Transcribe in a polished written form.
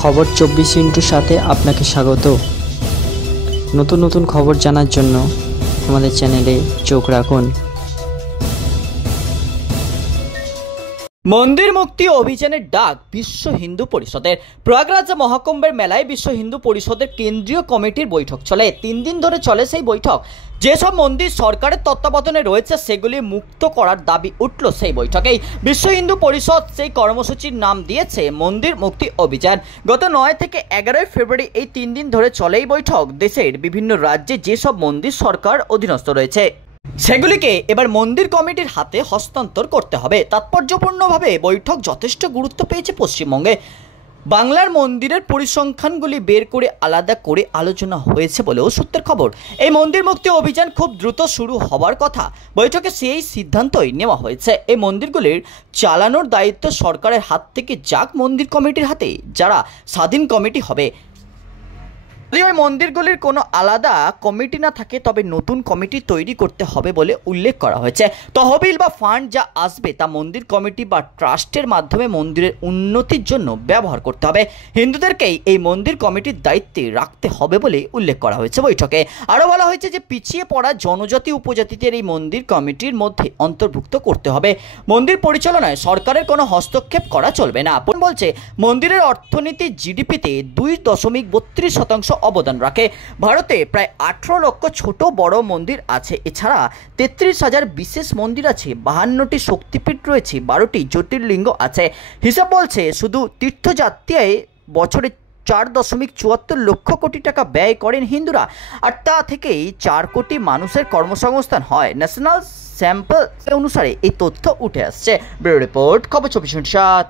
খবর 24 সাথে আপনাকে স্বাগত। নতুন নতুন খবর জানার জন্য আমাদের চ্যানেলে চোখ রাখুন। মন্দির মুক্তি অভিযানের ডাক বিশ্ব হিন্দু পরিষদের। প্রয়াগরাজ মহাকুম্ভের মেলায় বিশ্ব হিন্দু পরিষদের কেন্দ্রীয় কমিটির বৈঠক চলে। 3 দিন ধরে চলে সেই বৈঠক। যেসব মন্দির সরকারের তত্ত্বাবধানে রয়েছে সেগুলি মুক্ত করার দাবি উঠল সেই বৈঠকেই। বিশ্ব হিন্দু পরিষদ সেই কর্মসূচির নাম দিয়েছে মন্দির মুক্তি অভিযান। গত 9 থেকে 11 ফেব্রুয়ারি এই 3 দিন ধরে চলে এই বৈঠক। দেশের বিভিন্ন রাজ্যে যেসব মন্দির সরকার অধীনস্থ রয়েছে সেগুলিকে এবার মন্দির কমিটির হাতে হস্তান্তর করতে হবে। তাৎপর্যপূর্ণভাবে বৈঠক যথেষ্ট গুরুত্ব পেয়েছে পশ্চিমবঙ্গে। বাংলার মন্দিরের পরিসংখ্যানগুলি বের করে আলাদা করে আলোচনা হয়েছে বলেও সূত্রের খবর। এই মন্দির মুক্তি অভিযান খুব দ্রুত শুরু হওয়ার কথা। বৈঠকে সেই সিদ্ধান্তই নেওয়া হয়েছে। এই মন্দিরগুলির চালানোর দায়িত্ব সরকারের হাত থেকে যাক মন্দির কমিটির হাতে, যারা স্বাধীন কমিটি হবে। যদি ওই মন্দিরগুলির কোনো আলাদা কমিটি না থাকে তবে নতুন কমিটি তৈরি করতে হবে বলে উল্লেখ করা হয়েছে। তহবিল বা ফান্ড যা আসবে তা মন্দির কমিটি বা ট্রাস্টের মাধ্যমে মন্দিরের উন্নতির জন্য ব্যবহার করতে হবে। হিন্দুদেরকেই এই মন্দির কমিটির দায়িত্বে রাখতে হবে বলে উল্লেখ করা হয়েছে বৈঠকে। আরও বলা হয়েছে যে পিছিয়ে পড়া জনজাতি উপজাতিদের এই মন্দির কমিটির মধ্যে অন্তর্ভুক্ত করতে হবে। মন্দির পরিচালনায় সরকারের কোনো হস্তক্ষেপ করা চলবে না। বলছে মন্দিরের অর্থনীতি জিডিপিতে 2.32% অবদান রাখে। ভারতে প্রায় 18 লক্ষ ছোট বড় মন্দির আছে। এছাড়া 33,000 বিশেষ মন্দির আছে, 52টি শক্তিপীঠ রয়েছে, 12টি জ্যোতির্লিঙ্গ আছে। হিসাব বলছে শুধু তীর্থযাত্রায় বছরে 4.74 লক্ষ কোটি টাকা ব্যয় করেন হিন্দুরা, আর তা থেকেই 4 কোটি মানুষের কর্মসংস্থান হয়। ন্যাশনাল স্যাম্পল অনুসারে এই তথ্য উঠে আসছে। ব্যুরো রিপোর্ট, খবর 24/7।